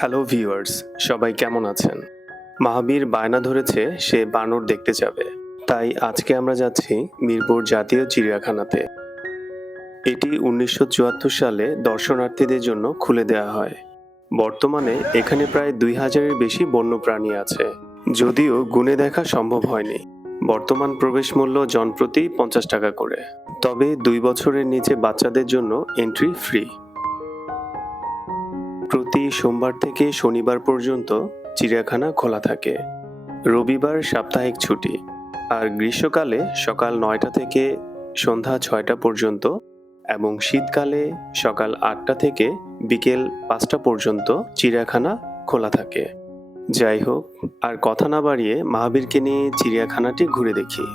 Hello viewers, সবাই কেমন আছেন? মাহবীর বায়না ধরেছে সে বানর দেখতে যাবে। তাই আজকে আমরা যাচ্ছি মিরপুর জাতীয় চিড়িয়াখানাতে। এটি ১৯৭৪ সালে দর্শনার্থীদের জন্য খুলে দেওয়া হয়। বর্তমানে এখানে প্রায় ২,০০০-এর বেশি বন্যপ্রাণী আছে, যদিও গুণে দেখা সম্ভব হয়নি। বর্তমান প্রবেশ মূল্য জনপ্রতি ৫০ টাকা করে। তবে ২ বছরের নিচে বাচ্চাদের জন্য এন্ট্রি ফ্রি। প্রতি সোমবার থেকে শনিবার পর্যন্ত চিড়িয়াখানা খোলা থাকে। রবিবার সাপ্তাহিক ছুটি। আর গ্রীষ্মকালে সকাল ৯টা থেকে সন্ধ্যা ৬টা পর্যন্ত এবং শীতকালে সকাল ৮টা থেকে বিকেল ৫টা পর্যন্ত চিড়িয়াখানা খোলা থাকে। যাই হোক, আর কথা না বাড়িয়ে মাহবীরকে নিয়ে চিড়িয়াখানাটি ঘুরে দেখি।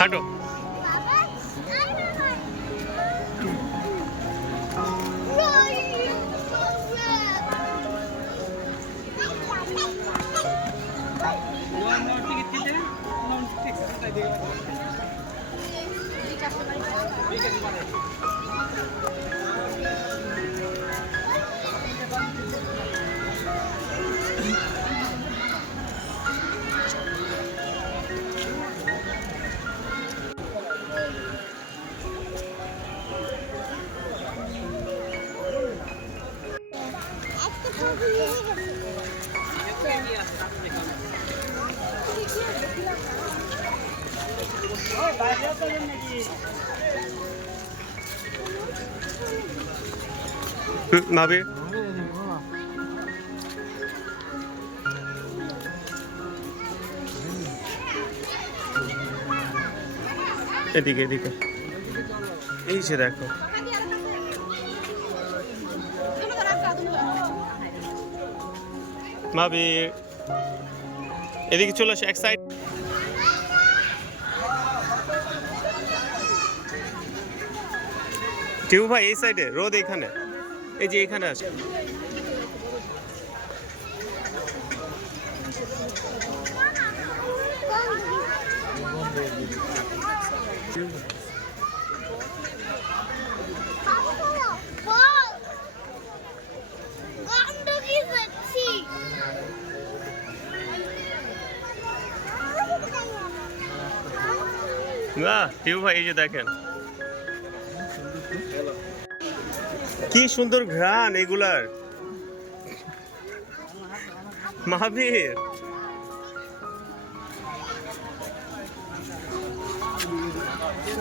হাঁটো। মাহবীর, এদিকে এদিকে, এই যে দেখো। মাহবীর, এদিকে চলে আসে এক সাইড। টিউ ভাই এই সাইডে, রোদ এখানে, এই যে এখানে আসে। না টিউ ভাই, এই যে দেখেন কি সুন্দর ঘ্রাণ এগুলার। মাহবীর,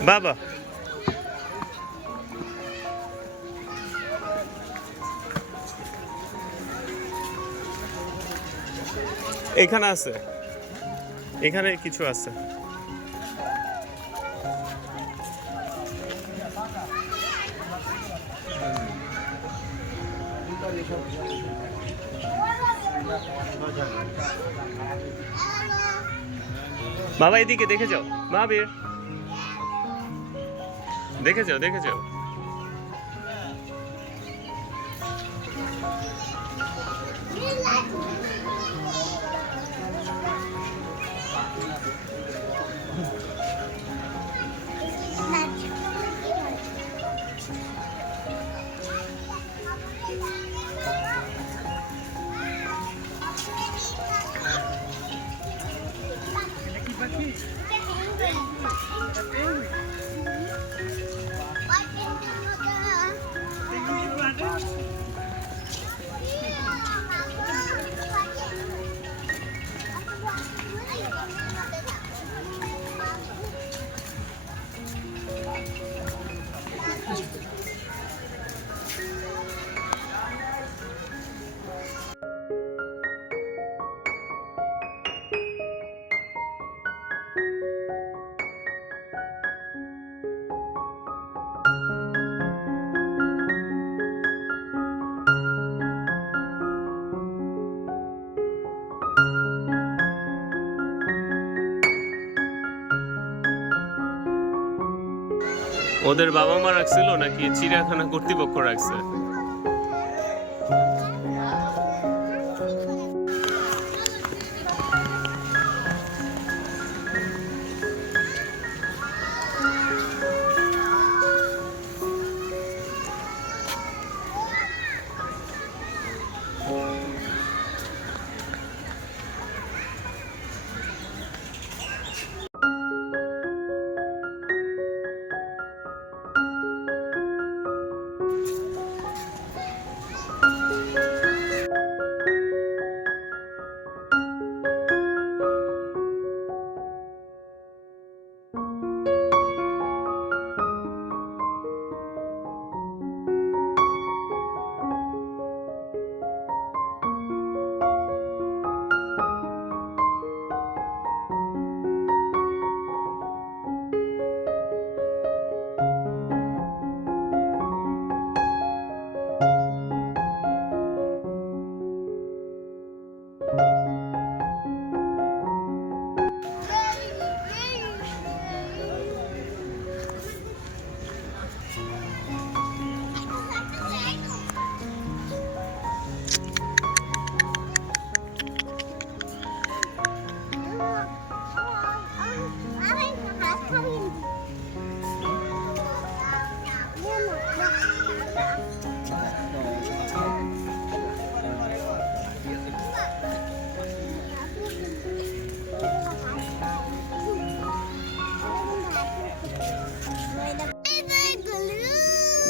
বাবা এখানে আছে, এখানে কিছু আছে। বাবা এদিকে দেখে যাও, মাহবীর দেখে যাও, দেখে যাও। ওদের বাবা মা রাখছিল নাকি চিড়িয়াখানা কর্তৃপক্ষ রাখছে?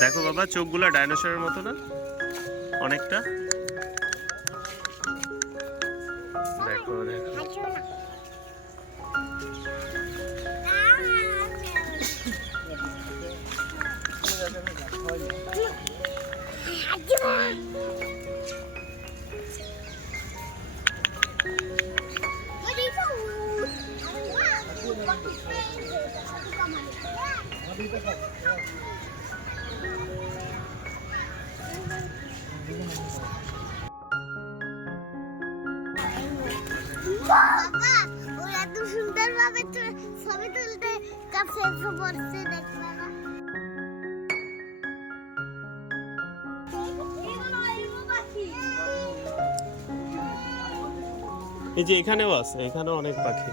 দেখো বাবা, চোখগুলো ডাইনোসরের মতো না অনেকটা? দেখো দেখো। বাবা, ওরা এত সুন্দরভাবে ছবি তুলতে কাছে এসে পড়ছে, দেখবে না? এই যে এখানেও আছে, এখানেও অনেক পাখি।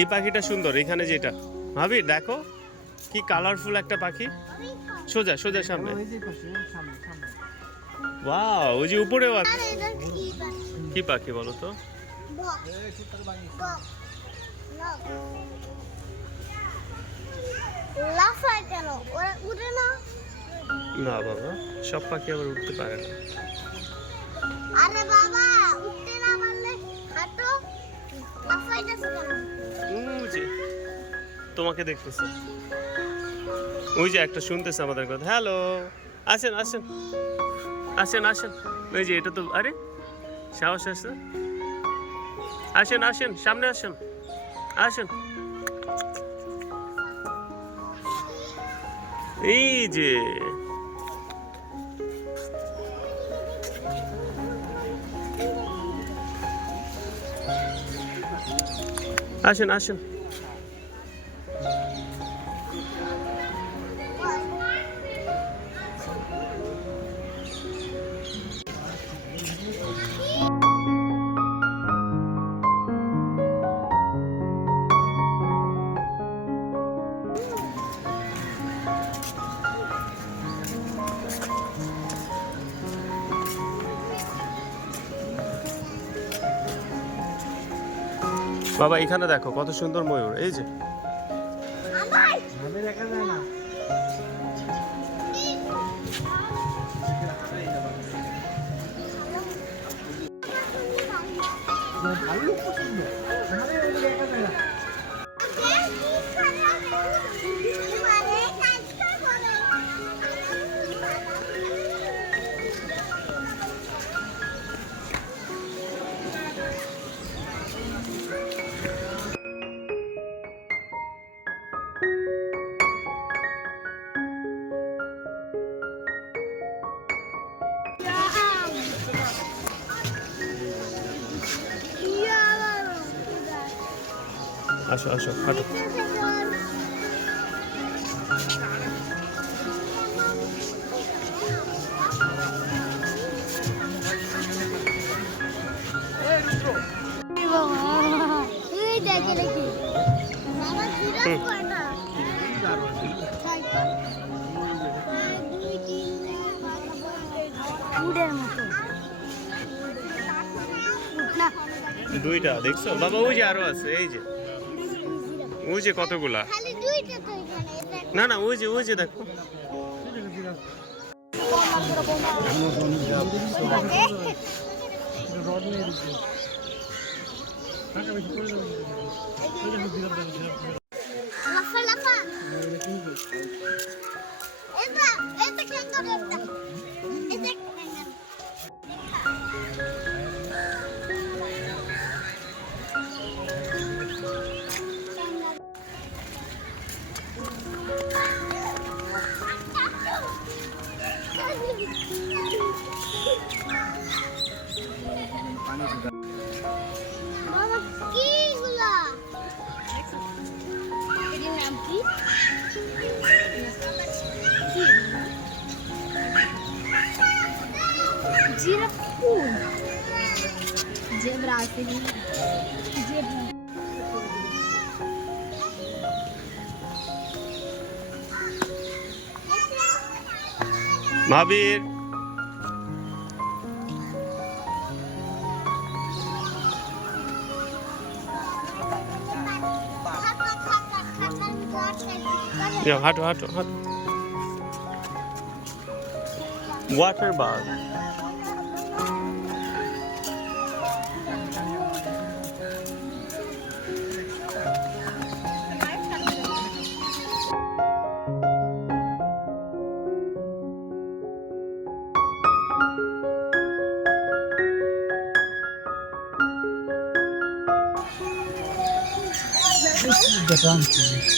এই পাখিটা সুন্দর, এখানে যেটা ভাবি দেখো কি কালারফুল একটা পাখি। সোজা সোজা সামনে। ওয়াও, ওই যে উপরেও আছে। আরে এটা কি পাখি? কি পাখি বলো তো? বক। বক। লাফায় কেন? ওরা উড়ে না? না বাবা, সব পাখি আবার উঠতে পারে না। আরে বাবা, উঠতে না পারলে হাঁটো। লাফাইতেছে কেন? ওই যে তোমাকে দেখতেছে, ওই যে একটা শুনতেছে আমাদের কথা। হ্যালো, আসেন আসেন আসেন আসেন। ওই যে এটা তো, আরে সাহস আছে। আসেন আসেন, সামনে আসেন, আসেন। এই যে আসেন আসেন। বাবা এখানে দেখো কত সুন্দর ময়ূর। এই যে দেখা যায় না। আসো আসো, হাঁটো। দুইটা দেখছো বাবা? ওই যে আরো আছে, এই যে ওই যে কতগুলা। না না, ওই যে দেখো। Zebra asili. Zebra. মহাবীর, যাও হাঁটো হাঁটো হাঁটো। Water bug.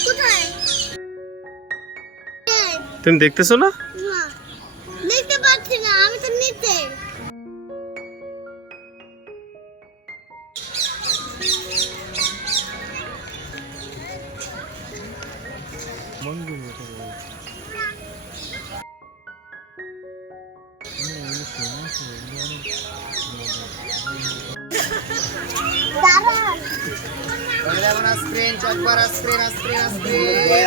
কোথায়? তুমি দেখতেছো না? না, দেখতে পাচ্ছি না, আমি তো নিচে। দাঁড়ান।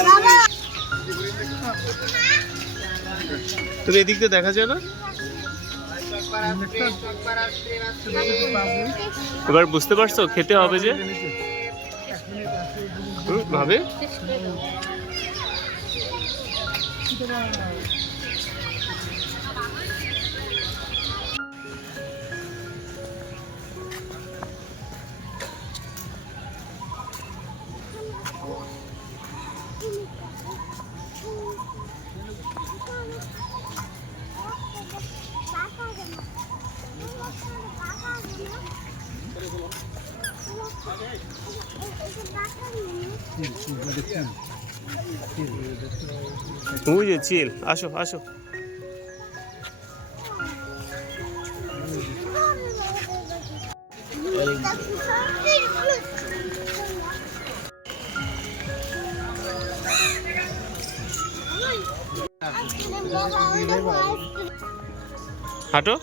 বাবা, তুমি এদিক দিয়ে দেখা যায় না? এবার বুঝতে পারছো খেতে হবে যে ভাবে। ওই যে চিল, আসো আসো। হাঁটো।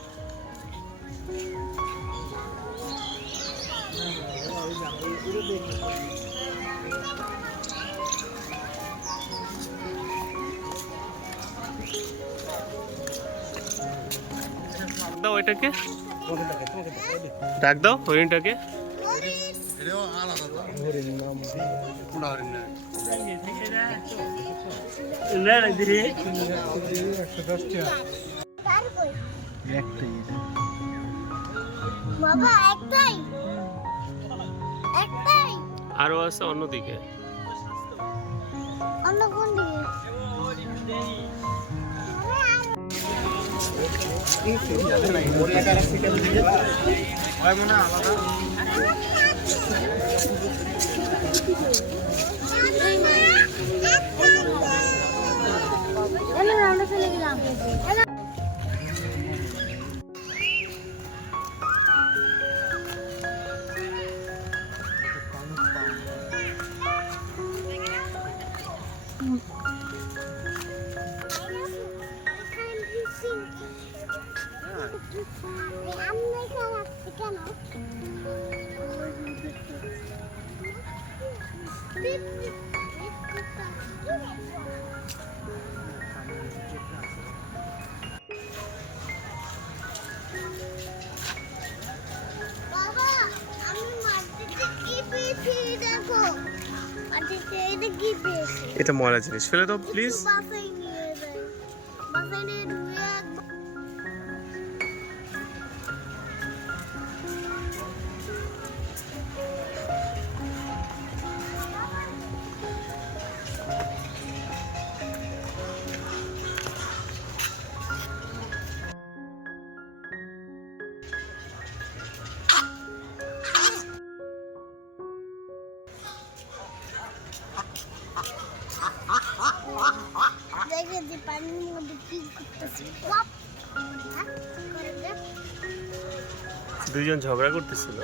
দাও এটাকে, ডাক দাও হরিণটাকে। বাবা একটাই, একটাই। আরো আছে অন্যদিকে। অন্য কোন দিকে? আমরা চলে গেলাম। বাবা, আমি মাটিতে কি পেয়েছি দেখো। মাটিতে এটা কি পেয়েছি? এটা ময়লা জিনিস, ফেলে দাও প্লিজ। বাসায় নিয়ে যাই। বাসায় নিয়ে ধুয়ে একবার। দেখে যে পানির মধ্যে কি করতেছে। বাপ! হ্যাঁ? করে দে। দুইজন ঝগড়া করতেছিল।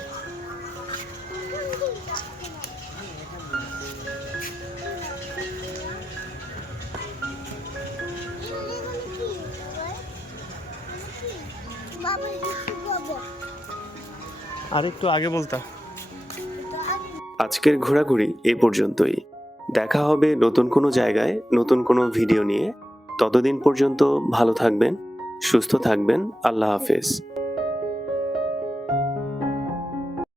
বাবা কিছু বলবো। আর একটু আগে বলতা। আজকের ঘোরাঘুরি এই পর্যন্তই। দেখা হবে নতুন কোনো জায়গায় নতুন কোনো ভিডিও নিয়ে। ততদিন পর্যন্ত ভালো থাকবেন, সুস্থ থাকবেন। আল্লাহ হাফেজ।